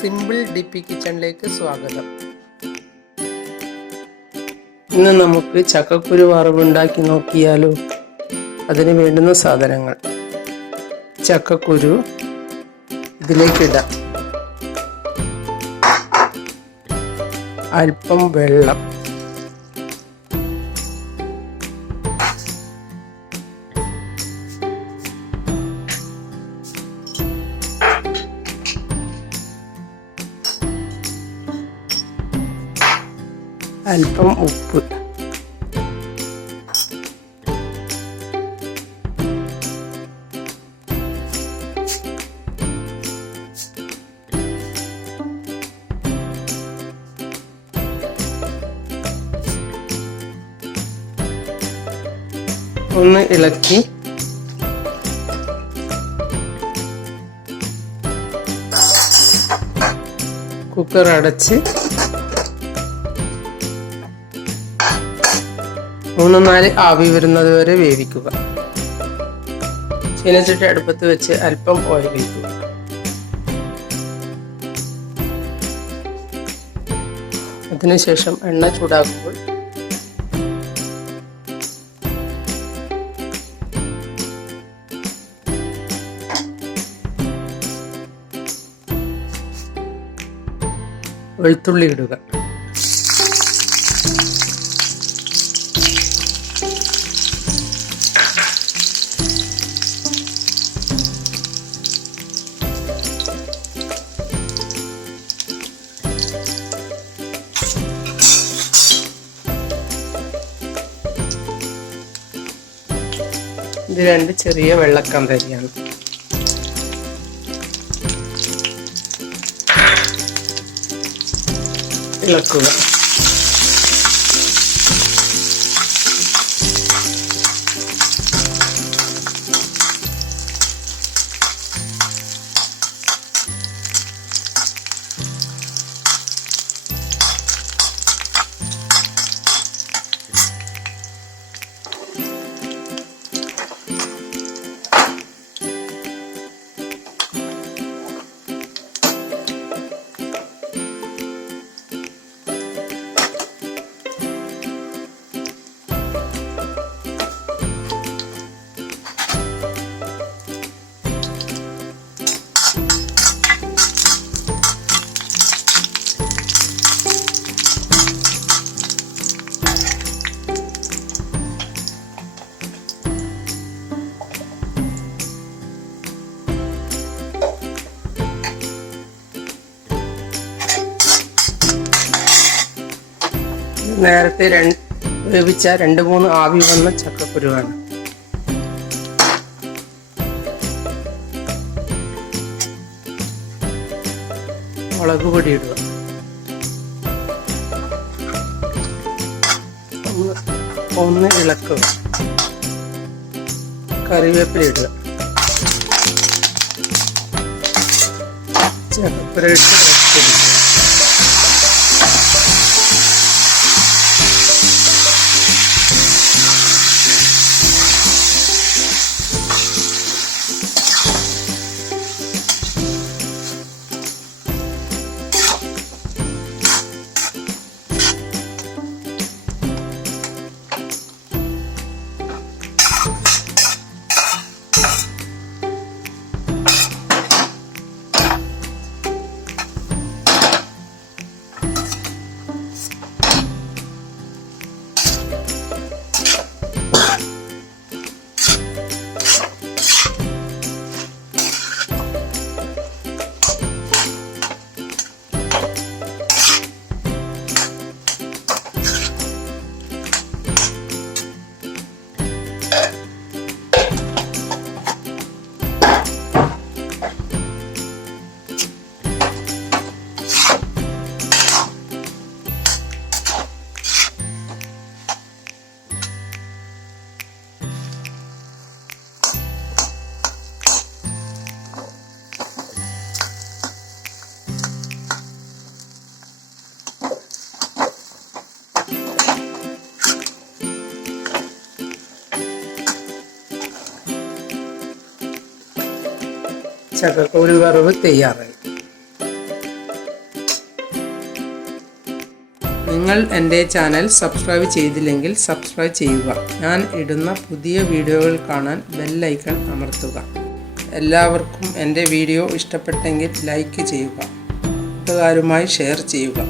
Simple ഡിപ്പി കിച്ചണിലേക്ക് സ്വാഗതം. ഇന്ന് നമുക്ക് ചക്കക്കുരു വറവ് ഉണ്ടാക്കി നോക്കിയാലോ. അതിന് വേണ്ടുന്ന സാധനങ്ങൾ: ചക്കക്കുരു ഇതിലേക്കിടാം, അല്പം വെള്ളം, അല്പം ഉപ്പ്, ഒന്ന് ഇളക്കി കുക്കർ അടച്ച് 3-4 ആവി വരുന്നത് വരെ വേവിക്കുക. ചീനച്ചട്ടി അടുപ്പത്ത് വെച്ച് അല്പം ഓയിൽ ഒഴിക്കുക. അതിനുശേഷം എണ്ണ ചൂടാക്കുമ്പോൾ വെളുത്തുള്ളി ഇടുക. ഇത് 2 ചെറിയ വെള്ളക്കാന്താരിയാണ്. ഇളക്കുക. നേരത്തെ വേവിച്ച 2-3 ആവി വന്ന ചക്കക്കുരുവാണ്. മുളക് പൊടി ഇടുക. ഒന്ന് ഇളക്കുക. കറിവേപ്പില ഇടുക. ചക്കക്കുരു ഇട്ട് ഇളക്കുക. Chakkakuru Varave തയ്യാറായി. നിങ്ങൾ എൻ്റെ ചാനൽ സബ്സ്ക്രൈബ് ചെയ്തില്ലെങ്കിൽ സബ്സ്ക്രൈബ് ചെയ്യുക. ഞാൻ ഇടുന്ന പുതിയ വീഡിയോകൾ കാണാൻ ബെൽ ഐക്കൺ അമർത്തുക. എല്ലാവർക്കും എൻ്റെ വീഡിയോ ഇഷ്ടപ്പെട്ടെങ്കിൽ ലൈക്ക് ചെയ്യുക. കൂട്ടുകാരുമായി ഷെയർ ചെയ്യുക.